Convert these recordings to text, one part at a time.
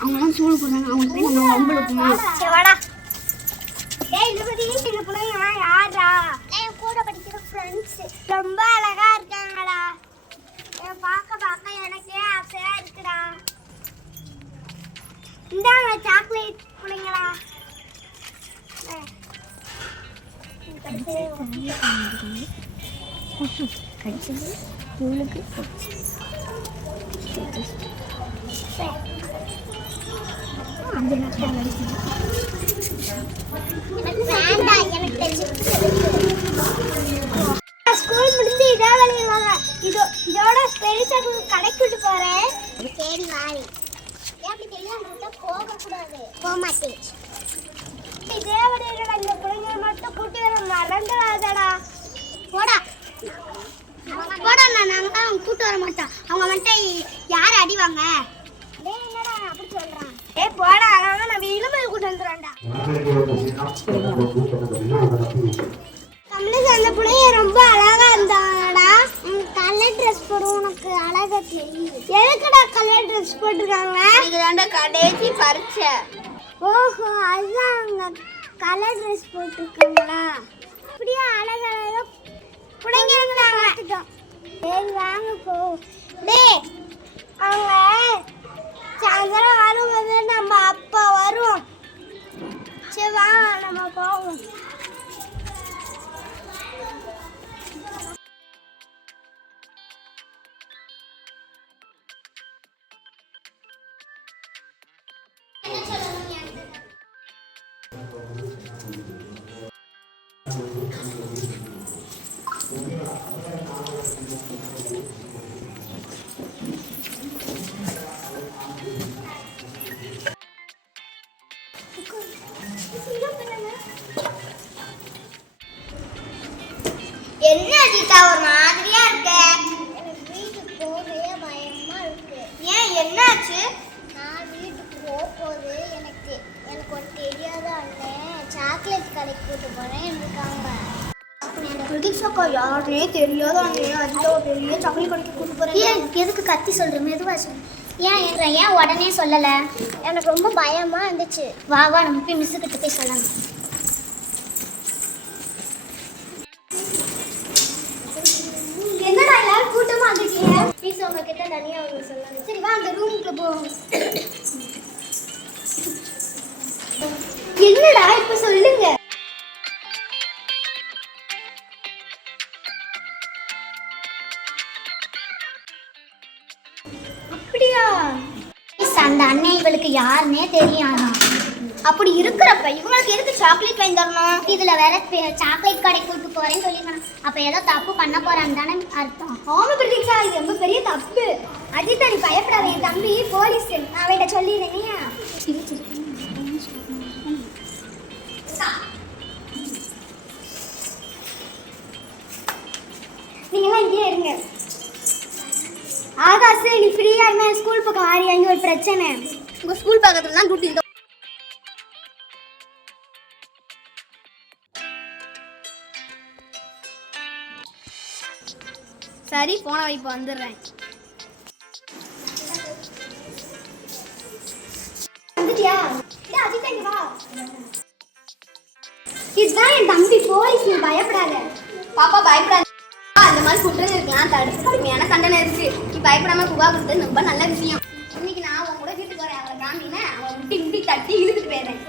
அவங்களாம் சூடு போடுறாங்க. அவங்க போய் நம்ம வம்பளுக்குமா? சரி வாடா. டேய் இதுபடி இந்த புள்ளைங்க யாரா? என் கூட படிக்கிற ஃப்ரெண்ட்ஸ். ரொம்ப அழகா இருக்காங்கடா. என் பார்க்க எனக்கே ஆசையா இருக்குடா. இந்தாங்க சாக்லேட் புள்ளைங்களா. கடிச்சது இவளுக்கு ஸ்கூல் முடிஞ்சு இதே விளையாடுவாங்க. இதோட பெருசா கடைக்கிட்டு போறேன். சரி வாரி எப்படி தெரியாம போகக்கூடாது. போக மாட்டேன். இதே விளையாட இந்த பிள்ளைங்க மட்டும் கூட்டி வர மறந்துடாதடா. போடா போடா. நாங்கள் கூட்டு வர மாட்டோம். அவங்க வந்துட்டு யார் அடிவாங்க? என்னடா அப்படி சொல்றான்? போடா நம்ம இளமையை கூட்டு வந்துடுறோம்டா. தமிழ் அந்த பிள்ளைய ரொம்ப அழகா இருந்தாங்கடா. கலர் ட்ரெஸ் போடு உனக்கு அழகா தெரியுது. எதுக்குடா கலர் ட்ரெஸ் போட்டுருக்காங்க? இதுதான்டா கடைசி பரிச்சை. ஓஹோ அதுதான் கலர் ட்ரெஸ் போட்டுருக்காங்களா? அப்படியே அழகழகா பிள்ளைங்க இருந்தாங்க. சரி வாங்க போ. டேய் அவங்க சாயந்தரம் வரும்போது நம்ம அப்பா வரும். சரி வாங்க நம்ம போவோம். என்ன அஜிதா ஒரு மாதிரியா இருக்க? எனக்கு வீட்டுக்கு போகவே பயமா இருக்கு. ஏன் என்னாச்சு? நான் வீட்டுக்கு போகும்போது எனக்கு ஒரு தெரியாத அண்ணன் சாக்லேட் கடைக்கு கூட்டு போறேன் இருக்காங்க. பிரதீக்ஷாக்கா யாருனே தெரியாத அண்ணன் அஜிதா பெரிய சாக்லேட் கடைக்கு கூட்டு போறேன். ஏன் எதுக்கு கத்தி சொல்ற? மெதுவா சொல்லு. ஏன் உடனே சொல்லல? எனக்கு ரொம்ப பயமா இருந்துச்சு. வா நம்ம போய் மிஸ் கிட்ட போய் சொல்லலாம். என்னடா எல்லாரும் கூட்டமா இருக்கீங்க? ப்ளீஸ் அவங்க கிட்ட தனியா அவங்க சொல்லலாம். சரி வா அந்த ரூமுக்குள்ள போவோம். என்னடா இப்ப சொல்லுங்க. அப்படியா? அந்த அண்ணன் இவளுக்கு யாருன்னே தெரியாதா? அப்படி இருக்கிறப்ப இவங்களுக்கு எதுக்கு சாக்லேட் வாங்கி தரணும்? இதுல வேற சாக்லேட் கடை கூட்டு போறேன்னு சொல்லிருக்காங்க. அப்ப ஏதோ தப்பு பண்ண போறான்னு தானே அர்த்தம். ஆமா பிரதீக்ஷா இது ரொம்ப பெரிய தப்பு. அஜிதா நீ பயப்படாத. என் தம்பி போலீஸ். அவன்கிட்ட சொல்லிடுறேன். நீங்களாம் இங்கேயே இருங்க. ஆகாசு நீ ஃப்ரீயா இருந்தா ஸ்கூல் பக்கம் ஆறி அங்கே ஒரு பிரச்சனை. உங்க ஸ்கூல் பக்கத்துல தான் கூட்டிட்டு சரி போன இப்போ வந்துடுறேன். வந்துட்டியா? இதுதான் என் தம்பி போலீஸ். நீ பயப்படாத பாப்பா, பயப்படாத. அந்த மாதிரி குற்றம் இருக்கலாம் தடுப்பு கடுமையான தண்டனை இருக்கு. நீ பயப்படாம புகா கொடுத்தது ரொம்ப நல்ல விஷயம். இன்னைக்கு நான் உன் கூட வீட்டுக்கு வரேன். அவளை காமினா அவன் முட்டி தட்டி இழுத்துட்டு போயிடுறேன்.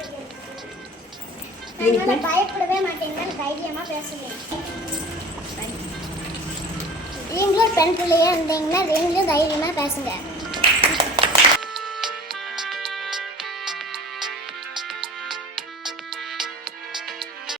பயப்படவே மாட்டேங்கன்னு தைரியமா பேசுவேன். நீங்களும் பெண் பிள்ளையா இருந்தீங்கன்னா நீங்களும் தைரியமா பேசுங்க.